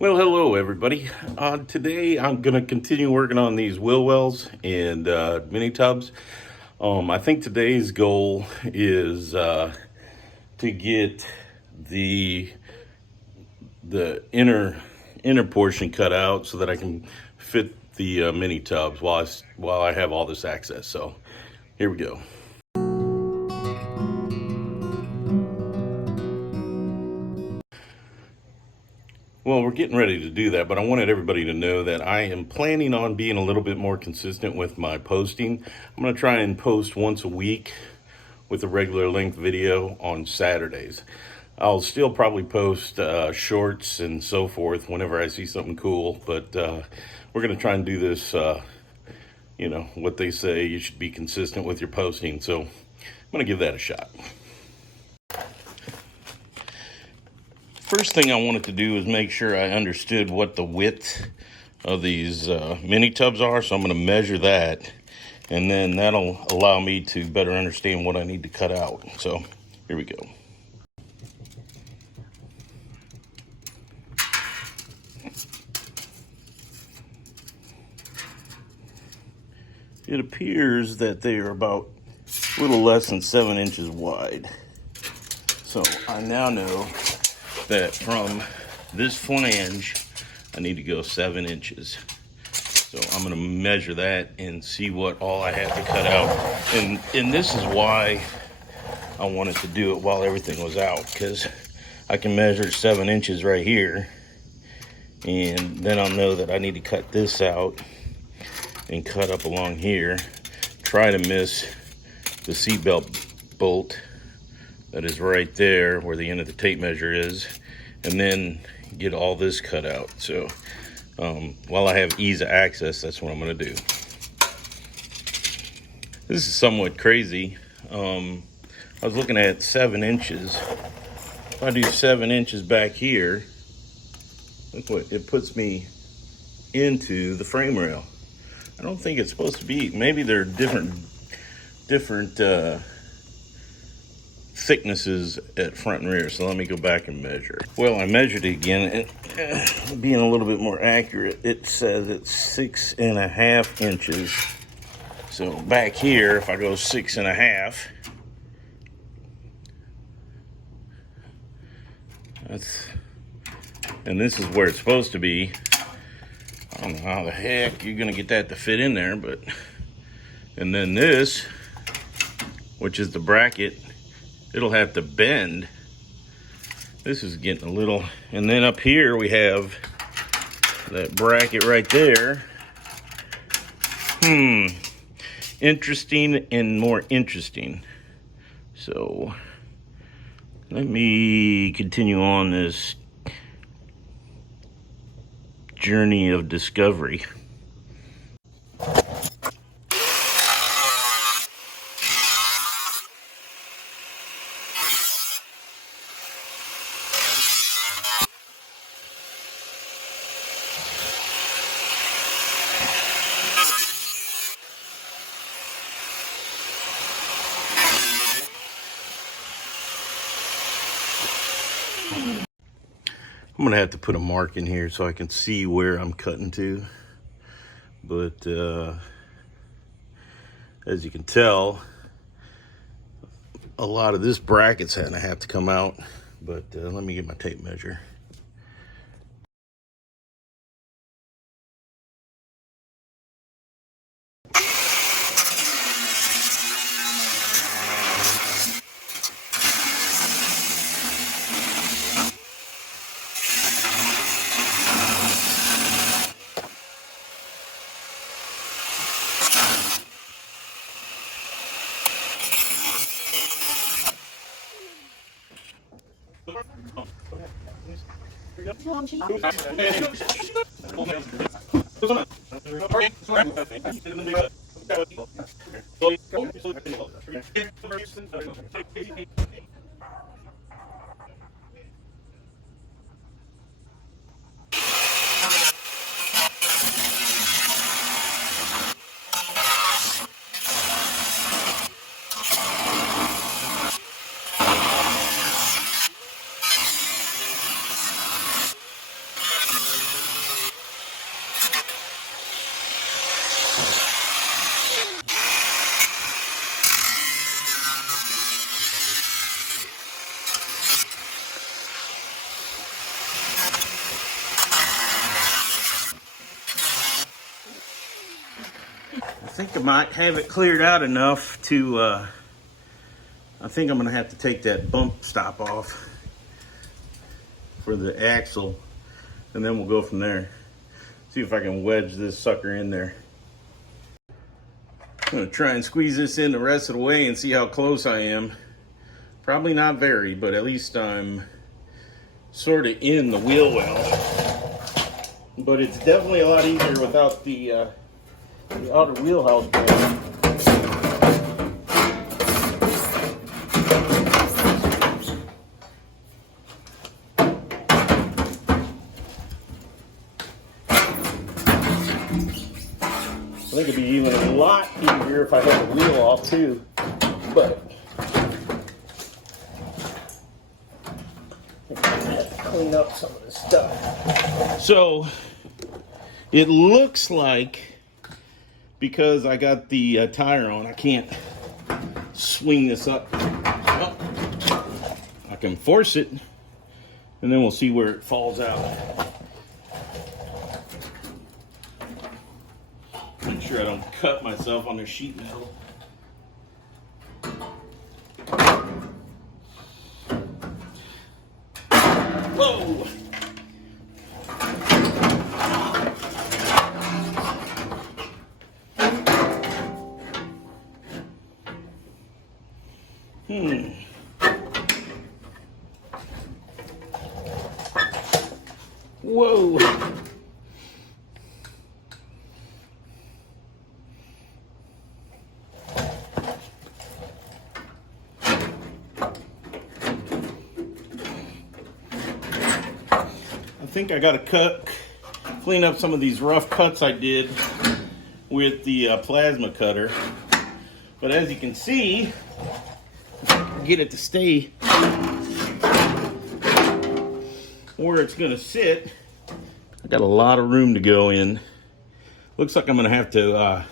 Well, hello everybody. Today I'm going to continue working on these wheel wells and mini tubs. I think today's goal is to get the inner portion cut out so that I can fit the mini tubs while I have all this access. So here we go. Well, we're getting ready to do that, but I wanted everybody to know that I am planning on being a little bit more consistent with my posting. I'm going to try and post once a week with a regular length video on Saturdays. I'll still probably post shorts and so forth whenever I see something cool, but we're going to try and do this, what they say, you should be consistent with your posting. So I'm going to give that a shot. First thing I wanted to do is make sure I understood what the width of these mini tubs are, so I'm going to measure that, and then that'll allow me to better understand what I need to cut out. So here we go. It appears that they are about a little less than 7 inches wide. So I now know that from this flange, I need to go 7 inches. So I'm gonna measure that and see what all I have to cut out. And this is why I wanted to do it while everything was out, because I can measure 7 inches right here, and then I'll know that I need to cut this out and cut up along here, try to miss the seatbelt bolt that is right there where the end of the tape measure is, and then get all this cut out. So while I have ease of access, that's what I'm going to do. This is somewhat crazy. I was looking at 7 inches. If I do 7 inches back here, look what it puts me into the frame rail. I don't think it's supposed to be. Maybe they're different thicknesses at front and rear. So let me go back and measure. Well, I measured it again, and being a little bit more accurate, it says it's 6.5 inches. So back here, if I go 6.5, and this is where it's supposed to be. I don't know how the heck you're gonna get that to fit in there, but, and then this, which is the bracket, it'll have to bend. This is getting a little, and then up here we have that bracket right there. Interesting and more interesting. So let me continue on this journey of discovery. I'm gonna have to put a mark in here so I can see where I'm cutting to. But as you can tell, a lot of this bracket's gonna have to come out. But let me get my tape measure. think I might have it cleared out enough to, I think I'm gonna have to take that bump stop off for the axle, and then we'll go from there. See if I can wedge this sucker in there. I'm gonna try and squeeze this in the rest of the way and see how close I am. Probably not very, but at least I'm sort of in the wheel well. But it's definitely a lot easier without the outer wheelhouse bolt. I think it'd be even a lot easier if I had the wheel off too, but I have to clean up some of this stuff. So it looks like, because I got the tire on, I can't swing this up. Well, I can force it, and then we'll see where it falls out. Make sure I don't cut myself on the sheet metal. Whoa! Whoa! I think I got to clean up some of these rough cuts I did with the plasma cutter. But as you can see, get it to stay where it's going to sit. I got a lot of room to go in. Looks like I'm going to have to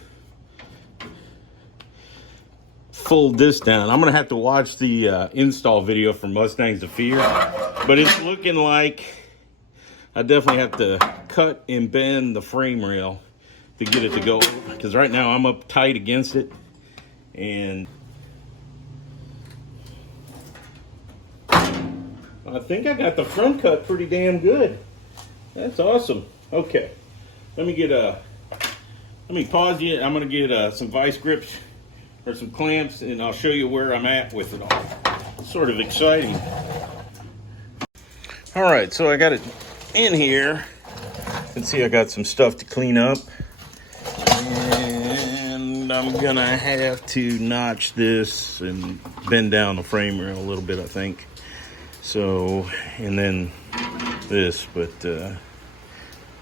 fold this down. I'm going to have to watch the install video for Mustangs of Fear. But it's looking like I definitely have to cut and bend the frame rail to get it to go, because right now I'm up tight against it. And I think I got the front cut pretty damn good. That's awesome. Okay, let me pause you. I'm gonna get some vice grips or some clamps, and I'll show you where I'm at with it all. It's sort of exciting. All right, so I got it in here. You can see I got some stuff to clean up, and I'm gonna have to notch this and bend down the frame rail a little bit, I think. So, and then this, but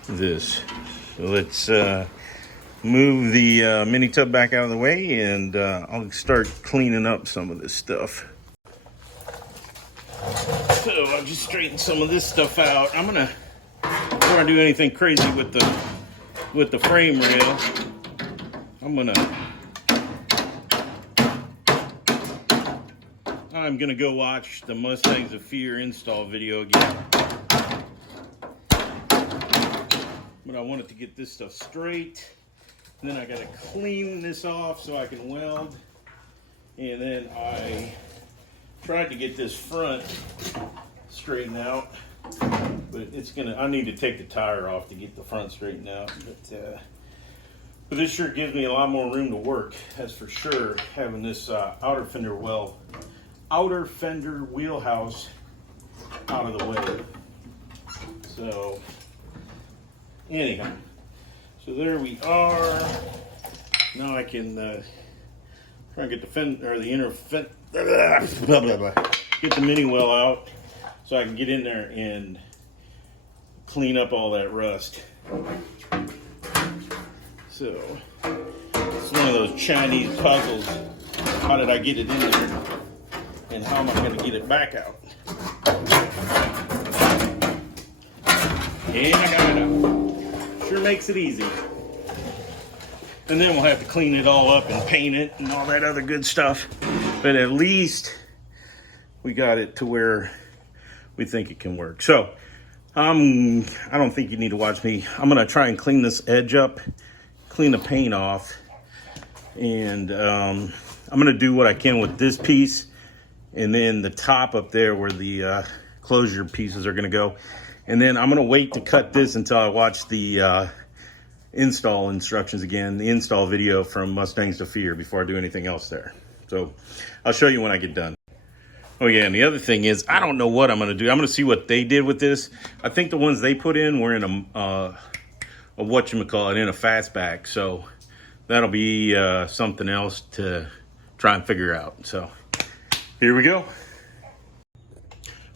this. So let's move the mini tub back out of the way, and I'll start cleaning up some of this stuff. So I'll just straighten some of this stuff out. Before I do anything crazy with the frame rail, I'm gonna go watch the Mustangs of Fear install video again. But I wanted to get this stuff straight. And then I gotta clean this off so I can weld. And then I tried to get this front straightened out, but I need to take the tire off to get the front straightened out. But this sure gives me a lot more room to work, that's for sure, having this outer fender wheelhouse out of the way. So anyhow, so there we are. Now I can try and get the fender, or the inner fender, get the mini well out so I can get in there and clean up all that rust. So it's one of those Chinese puzzles. How did I get it in there? And how am I going to get it back out? And I got it out. Sure makes it easy. And then we'll have to clean it all up and paint it and all that other good stuff. But at least we got it to where we think it can work. So I don't think you need to watch me. I'm going to try and clean this edge up, clean the paint off, And I'm gonna do what I can with this piece, and then the top up there where the closure pieces are gonna go. And then I'm gonna wait to cut this until I watch the install instructions again, the install video from Mustangs to Fear, before I do anything else there. So I'll show you when I get done. Oh yeah, and the other thing is, I don't know what I'm gonna do. I'm gonna see what they did with this. I think the ones they put in were in a whatchamacallit, in a fastback. So that'll be something else to try and figure out. So here we go.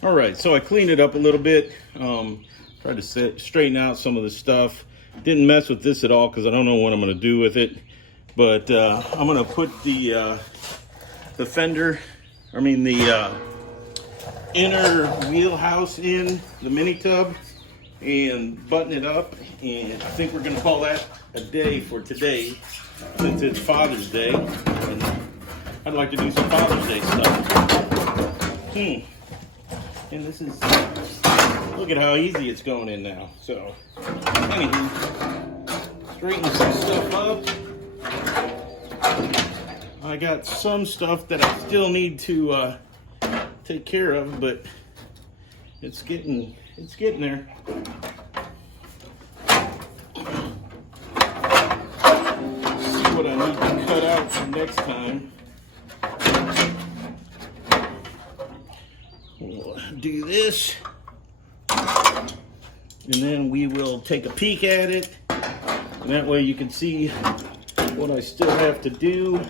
All right, so I cleaned it up a little bit. Tried to straighten out some of the stuff. Didn't mess with this at all because I don't know what I'm going to do with it. But I'm going to put the fender, the inner wheelhouse in the mini tub and button it up. And I think we're going to call that a day for today, since it's Father's Day. And I'd like to do some Father's Day stuff. And this is, look at how easy it's going in now. So, anywho, straighten some stuff up. I got some stuff that I still need to take care of, but it's getting there. See what I need to cut out for next time. We'll do this, and then we will take a peek at it, and that way you can see what I still have to do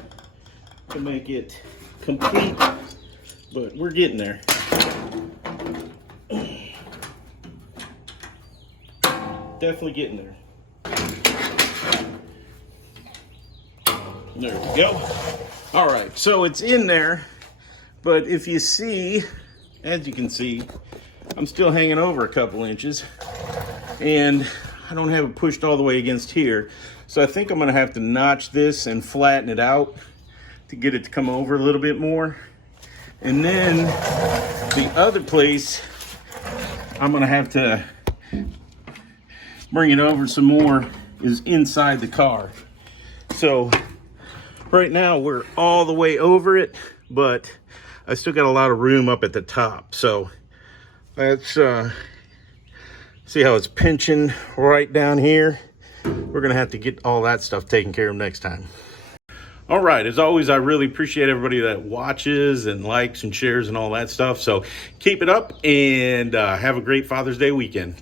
to make it complete, but we're getting there. Definitely getting there. There we go. All right, so it's in there, but if you see, as you can see, I'm still hanging over a couple inches, and I don't have it pushed all the way against here. So I think I'm gonna have to notch this and flatten it out to get it to come over a little bit more. And then the other place, I'm gonna have to bring it over some more, is inside the car. So right now we're all the way over it, but I still got a lot of room up at the top. So let's see how it's pinching right down here. We're gonna have to get all that stuff taken care of next time. All right, as always, I really appreciate everybody that watches and likes and shares and all that stuff. So keep it up, and have a great Father's Day weekend.